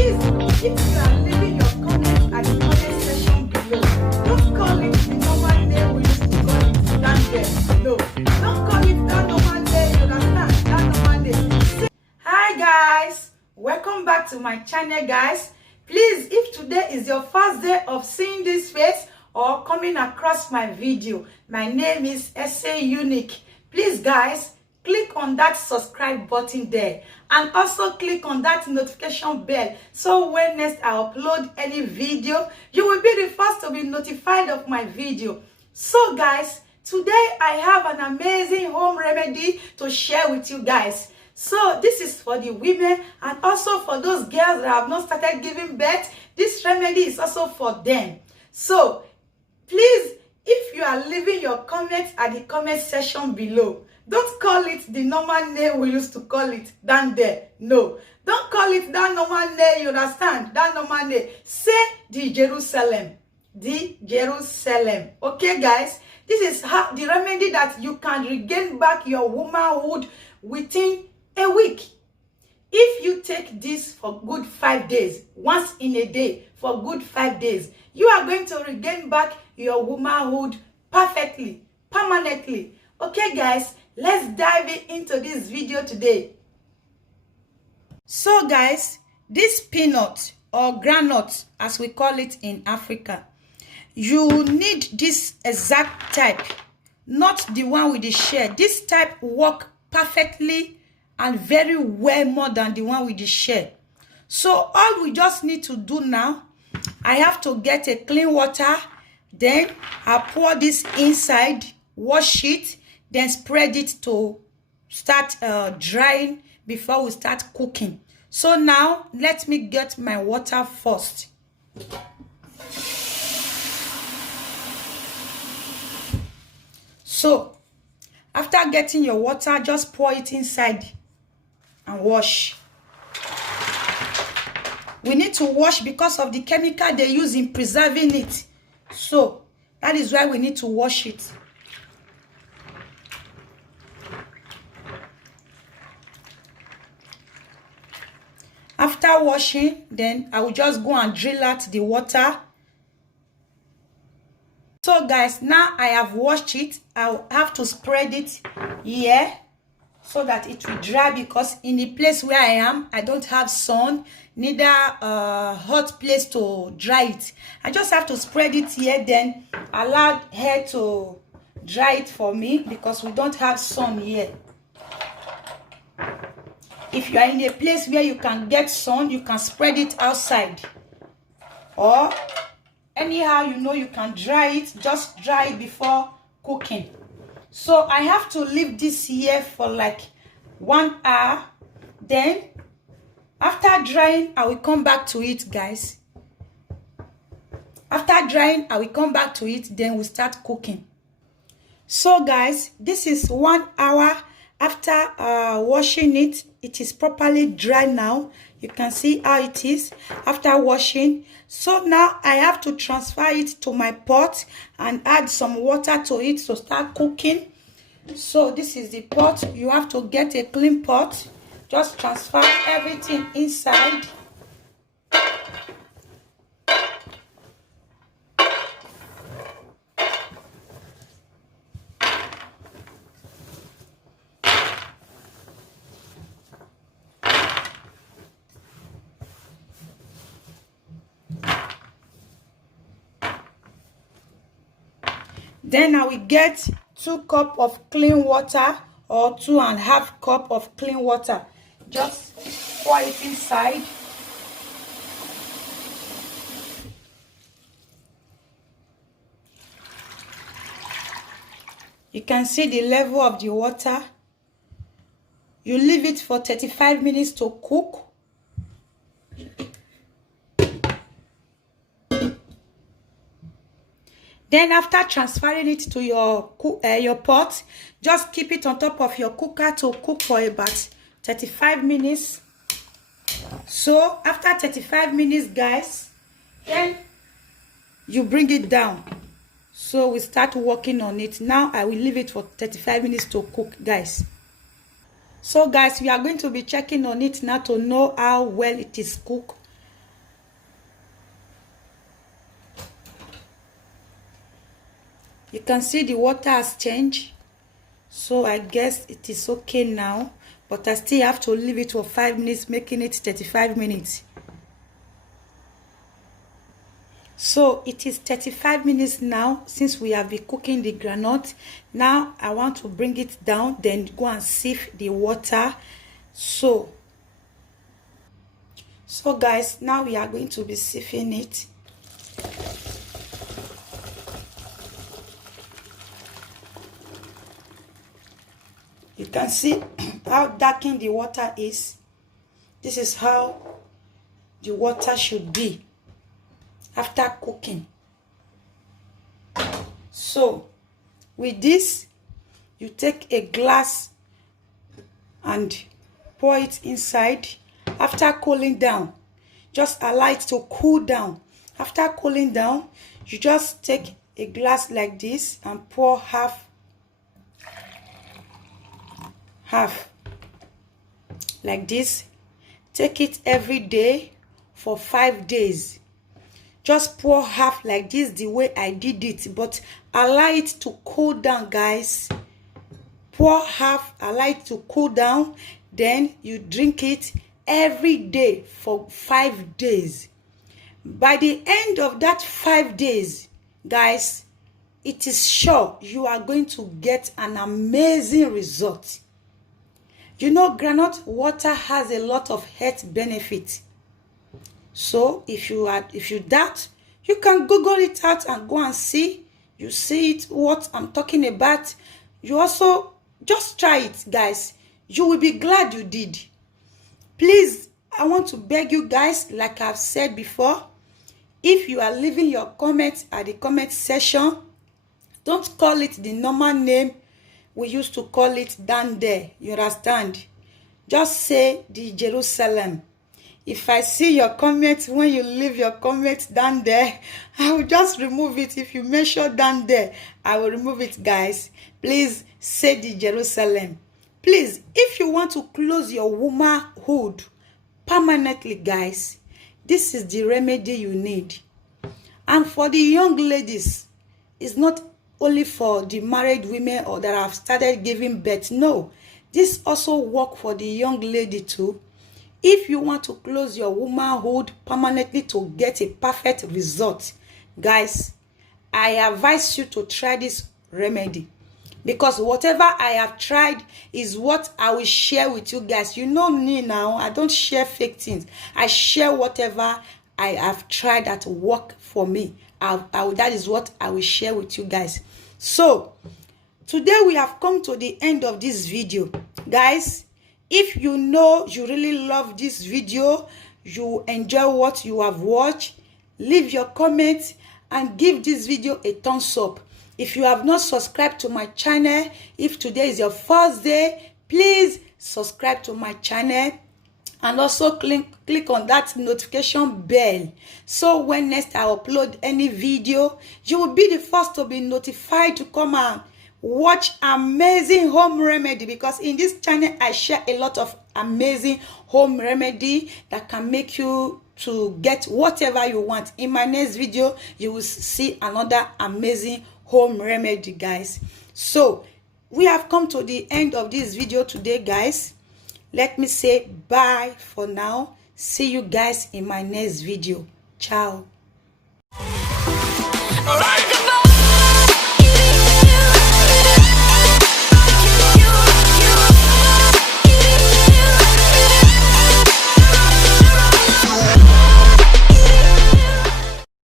Please, if you are leaving your comments at the comment section below, don't call it the normal name we used to call it down there. No, don't call it that normal name. You understand? That normal name. Hi guys, welcome back to my channel, guys. Please, if today is your first day of seeing this face or coming across my video, my name is SA Unique. Please guys, click on that subscribe button there and also click on that notification bell so when next I upload any video, you will be the first to be notified of my video. So guys, today I have an amazing home remedy to share with you guys. So this is for the women and also for those girls that have not started giving birth. This remedy is also for them. So please, if you are leaving your comments at the comment section below, don't call it the normal name we used to call it down there. No, don't call it that normal name. You understand? That normal name. Say the Jerusalem. The Jerusalem. Okay, guys? This is how the remedy that you can regain back your womanhood within a week. If you take this for good 5 days, once in a day for good 5 days, you are going to regain back your womanhood perfectly, permanently. Okay, guys? Let's dive into this video today. So guys, this peanut or groundnut, as we call it in Africa, you need this exact type, not the one with the shell. This type work perfectly and very well more than the one with the shell. So all we just need to do now, I have to get a clean water, then I pour this inside, wash it, then spread it to start drying before we start cooking. So now let me get my water first. So after getting your water, just pour it inside and wash. We need to wash because of the chemical they use in preserving it. So that is why we need to wash it. After washing, then I will just go and drill out the water. So guys, now I have washed it. I'll have to spread it here so that it will dry, because in the place where I am, I don't have sun, neither hot place to dry it. I just have to spread it here, then allow air to dry it for me because we don't have sun here. If you are in a place where you can get sun, you can spread it outside. Or anyhow, you know, you can dry it. Just dry it before cooking. So I have to leave this here for like 1 hour. Then after drying, I will come back to it, guys. After drying, I will come back to it. Then we'll start cooking. So guys, this is 1 hour after washing it. It is properly dry now. You can see how it is after washing. So now I have to transfer it to my pot and add some water to it to start cooking. So this is the pot. You have to get a clean pot. Just transfer everything inside. Then I will get 2 cups of clean water or 2.5 cups of clean water. Just pour it inside. You can see the level of the water. You leave it for 35 minutes to cook. Then after transferring it to your pot, just keep it on top of your cooker to cook for about 35 minutes. So after 35 minutes, guys, then you bring it down. So we start working on it. Now I will leave it for 35 minutes to cook, guys. So guys, we are going to be checking on it now to know how well it is cooked. You can see the water has changed, so I guess it is okay now, but I still have to leave it for 5 minutes, making it 35 minutes. So it is 35 minutes now since we have been cooking the groundnut. Now I want to bring it down, then go and sieve the water. So guys, now we are going to be sieving it. You can see how darkened the water is. This is how the water should be after cooking. So with this, you take a glass and pour it inside. After cooling down, just allow it to cool down. After cooling down, you just take a glass like this and pour half like this. Take it every day for 5 days. Just pour half like this, the way I did it, but allow it to cool down, guys. Pour half, allow it to cool down, then you drink it every day for 5 days. By the end of that 5 days, guys, it is sure you are going to get an amazing result. You know, groundnut water has a lot of health benefits. So if you doubt, you can Google it out and go and see. You see it, what I'm talking about. You also just try it, guys. You will be glad you did. Please, I want to beg you guys, like I've said before, if you are leaving your comments at the comment section, don't call it the normal name we used to call it down there. You understand? Just say the Jerusalem. If I see your comments, when you leave your comments down there, I will just remove it. If you mention down there, I will remove it, guys. Please say the Jerusalem. Please, if you want to close your womanhood permanently, guys, this is the remedy you need. And for the young ladies, it's not only for the married women or that have started giving birth. No, this also works for the young lady too. If you want to close your womanhood permanently to get a perfect result, guys, I advise you to try this remedy, because whatever I have tried is what I will share with you guys. You know me now, I don't share fake things. I share whatever I have tried that work for me. That is what I will share with you guys. So today we have come to the end of this video, guys. If you know you really love this video, you enjoy what you have watched, leave your comments and give this video a thumbs up. If you have not subscribed to my channel, if today is your first day, please subscribe to my channel and also click on that notification bell, so when next I upload any video, you will be the first to be notified to come and watch amazing home remedy. Because in this channel I share a lot of amazing home remedy that can make you to get whatever you want. In my next video you will see another amazing home remedy, guys. So we have come to the end of this video today, guys. Let me say bye for now. See you guys in my next video. Ciao.